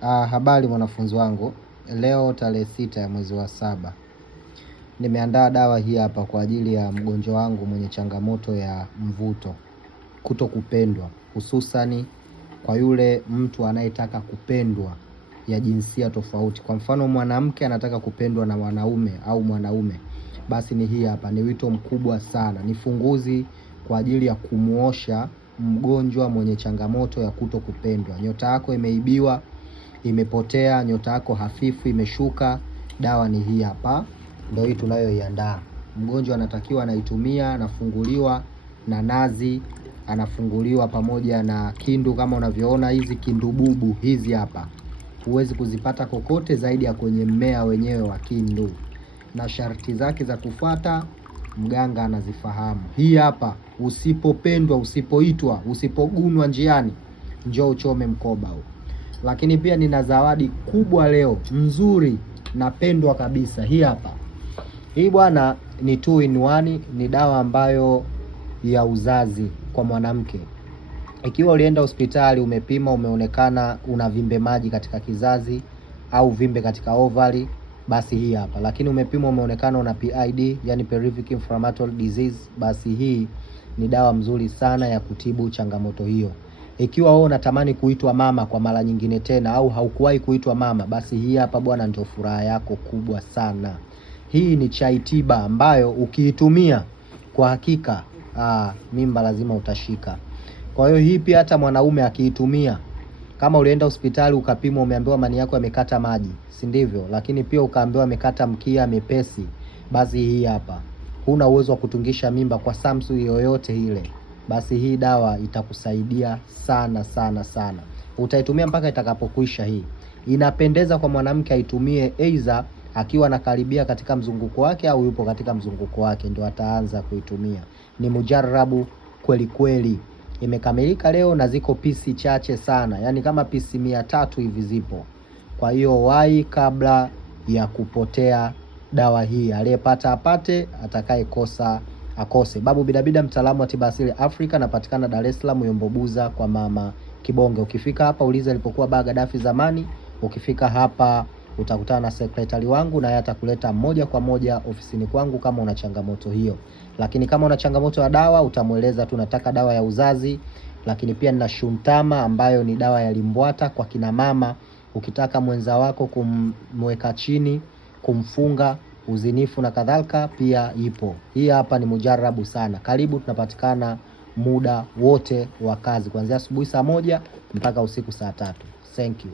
Habari mwanafunzi wangu, leo tarehe 6 ya mwezi wa 7. Nimeandaa dawa hii hapa kwa ajili ya mgonjwa wangu mwenye changamoto ya mvuto, kutokupendwa, hususani kwa yule mtu anayetaka kupendwa ya jinsia tofauti. Kwa mfano mwanamke anataka kupendwa na wanaume au mwanaume, basi ni hii hapa, ni wito mkubwa sana. Ni funguzi kwa ajili ya kumuosha mgonjwa mwenye changamoto ya kutokupendwa. Nyota yako imeibiwa, imepotea, nyota yako hafifu imeshuka, dawa ni hii hapa. Ndio hii tunayoiandaa. Mgonjwa anatakiwa anaitumia, anafunguliwa na nazi, anafunguliwa pamoja na kindu kama unavyoona hizi kindu bubu hizi hapa. Huwezi kuzipata kokote zaidi ya kwenye mmea wenyewe wa kindu. Na sharti zake za kufuata mganga anazifahamu. Hii hapa, usipopendwa, usipoitwa, usipogunwa njiani, njoo uchome mkoba huu. Lakini pia nina zawadi kubwa leo, nzuri, napendwa kabisa. Hii hapa. Hii bwana ni 2 in 1, ni dawa ambayo ya uzazi kwa mwanamke. Ikiwa ulienda hospitali umepima, umeonekana una vimbe maji katika kizazi au vimbe katika ovary, basi hii hapa. Lakini umepima umeonekana una PID, yani pelvic inflammatory disease, basi hii ni dawa mzuri sana ya kutibu changamoto hiyo. Ikiwa wewe unatamani kuitwa mama kwa mara nyingine tena au haukuwahi kuitwa mama, basi hii hapa bwana ndio furaha yako kubwa sana. Hii ni chai tiba ambayo ukiitumia kwa hakika mimba lazima utashika. Kwa hiyo hii pia hata mwanaume akiitumia, kama ulienda hospitali ukapimwa umeambiwa mani yako yamekata maji, si ndivyo? Lakini pia ukaambiwa amekata mkia mepesi, basi hii hapa. Huna uwezo wa kutungisha mimba kwa samsu yoyote ile, basi hii dawa itakusaidia sana sana sana. Utaitumia mpaka itakapokwisha. Hii inapendeza kwa mwanamke aitumie either akiwa anakaribia katika mzunguko wake au yupo katika mzunguko wake ndio ataanza kuitumia. Ni mujarabu kweli kweli. Imekamilika leo na ziko pisi chache sana, yani kama pisi 300 hivi zipo. Kwa hiyo wahi kabla ya kupotea dawa hii. Aliyepata apate, atakaye kosa akose. Babu Bidabida, mtaalamu wa tiba asili Afrika, napatikana Dar es Salaam Yombobuza kwa mama Kibonge. Ukifika hapa uliza ilipokuwa baa Gaddafi zamani. Ukifika hapa utakutana na sekretari wangu na yeye atakuleta moja kwa moja ofisini kwangu kama una changamoto hiyo. Lakini kama una changamoto ya dawa utamueleza tunataka dawa ya uzazi. Lakini pia nina shuntama ambayo ni dawa ya limbwata kwa kina mama. Ukitaka mwenza wako kumweka chini, kumfunga, uzinifu na kadhalika, pia ipo. Hii hapa ni mujarabu sana. Karibu, tunapatikana muda wote wa kazi kuanzia asubuhi saa 1 mpaka usiku saa 3. Thank you.